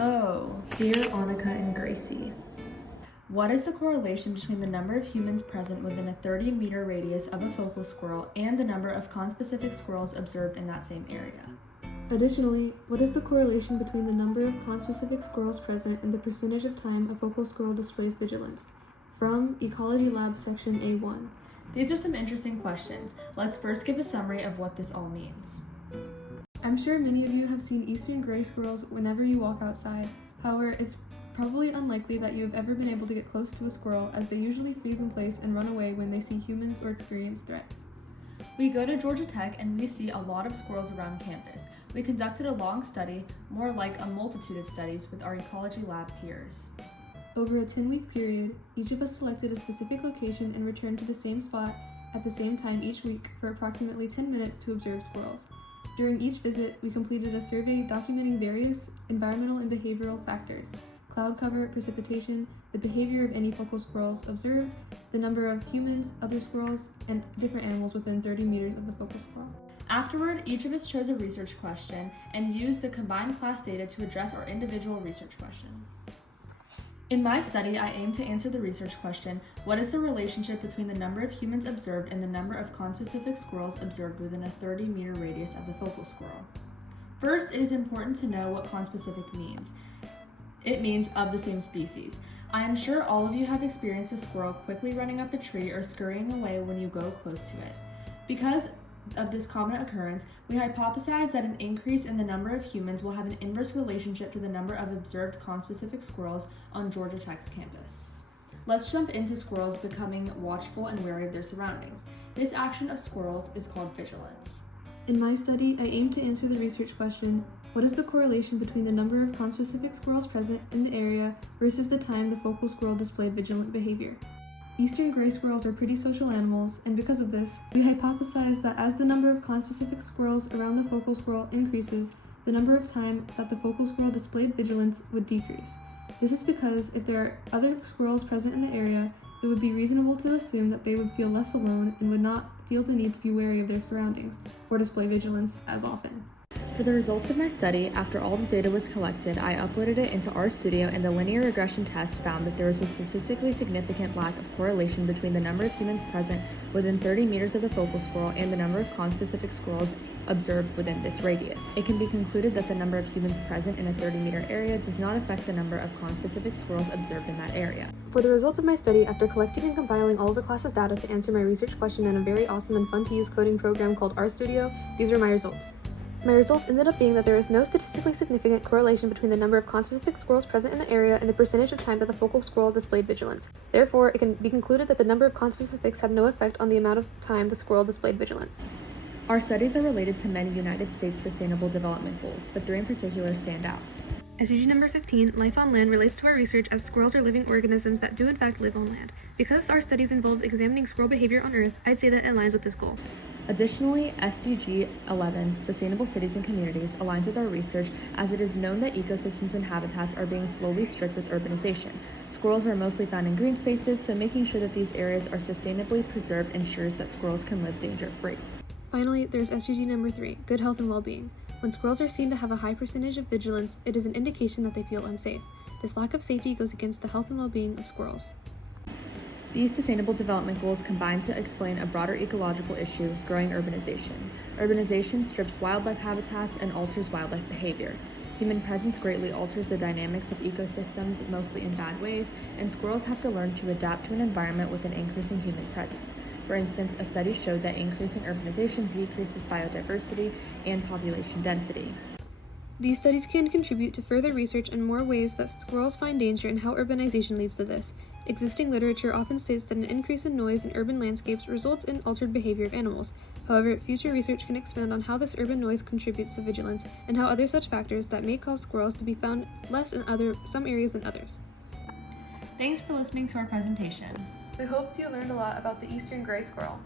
Oh, dear Annika and Gracie. What is the correlation between the number of humans present within a 30-meter radius of a focal squirrel and the number of conspecific squirrels observed in that same area? Additionally, what is the correlation between the number of conspecific squirrels present and the percentage of time a focal squirrel displays vigilance? From Ecology Lab Section A1. These are some interesting questions. Let's first give a summary of what this all means. I'm sure many of you have seen eastern gray squirrels whenever you walk outside. However, it's probably unlikely that you have ever been able to get close to a squirrel, as they usually freeze in place and run away when they see humans or experience threats. We go to Georgia Tech and we see a lot of squirrels around campus. We conducted a long study, more like a multitude of studies, with our ecology lab peers. Over a 10-week period, each of us selected a specific location and returned to the same spot at the same time each week for approximately 10 minutes to observe squirrels. During each visit, we completed a survey documenting various environmental and behavioral factors: cloud cover, precipitation, the behavior of any focal squirrels observed, the number of humans, other squirrels, and different animals within 30 meters of the focal squirrel. Afterward, each of us chose a research question and used the combined class data to address our individual research questions. In my study, I aimed to answer the research question, what is the relationship between the number of humans observed and the number of conspecific squirrels observed within a 30-meter radius of the focal squirrel? First, it is important to know what conspecific means. It means of the same species. I am sure all of you have experienced a squirrel quickly running up a tree or scurrying away when you go close to it. Because of this common occurrence, we hypothesize that an increase in the number of humans will have an inverse relationship to the number of observed conspecific squirrels on Georgia Tech's campus. Let's jump into squirrels becoming watchful and wary of their surroundings. This action of squirrels is called vigilance. In my study, I aimed to answer the research question, what is the correlation between the number of conspecific squirrels present in the area versus the time the focal squirrel displayed vigilant behavior? Eastern gray squirrels are pretty social animals, and because of this, we hypothesize that as the number of conspecific squirrels around the focal squirrel increases, the number of time that the focal squirrel displayed vigilance would decrease. This is because if there are other squirrels present in the area, it would be reasonable to assume that they would feel less alone and would not feel the need to be wary of their surroundings or display vigilance as often. For the results of my study, after all the data was collected, I uploaded it into RStudio, and the linear regression test found that there was a statistically significant lack of correlation between the number of humans present within 30 meters of the focal squirrel and the number of conspecific squirrels observed within this radius. It can be concluded that the number of humans present in a 30-meter area does not affect the number of conspecific squirrels observed in that area. For the results of my study, after collecting and compiling all of the class's data to answer my research question in a very awesome and fun-to-use coding program called RStudio, these are my results. My results ended up being that there is no statistically significant correlation between the number of conspecific squirrels present in the area and the percentage of time that the focal squirrel displayed vigilance. Therefore, it can be concluded that the number of conspecifics had no effect on the amount of time the squirrel displayed vigilance. Our studies are related to many United States Sustainable Development Goals, but 3 in particular stand out. SDG number 15, life on land, relates to our research as squirrels are living organisms that do in fact live on land. Because our studies involved examining squirrel behavior on Earth, I'd say that it aligns with this goal. Additionally, SDG 11, Sustainable Cities and Communities, aligns with our research as it is known that ecosystems and habitats are being slowly stripped with urbanization. Squirrels are mostly found in green spaces, so making sure that these areas are sustainably preserved ensures that squirrels can live danger-free. Finally, there's SDG number 3, good health and well-being. When squirrels are seen to have a high percentage of vigilance, it is an indication that they feel unsafe. This lack of safety goes against the health and well-being of squirrels. These Sustainable Development Goals combine to explain a broader ecological issue, growing urbanization. Urbanization strips wildlife habitats and alters wildlife behavior. Human presence greatly alters the dynamics of ecosystems, mostly in bad ways, and squirrels have to learn to adapt to an environment with an increasing human presence. For instance, a study showed that increasing urbanization decreases biodiversity and population density. These studies can contribute to further research in more ways that squirrels find danger and how urbanization leads to this. Existing literature often states that an increase in noise in urban landscapes results in altered behavior of animals. However, future research can expand on how this urban noise contributes to vigilance and how other such factors that may cause squirrels to be found less in some areas than others. Thanks for listening to our presentation. We hope you learned a lot about the eastern gray squirrel.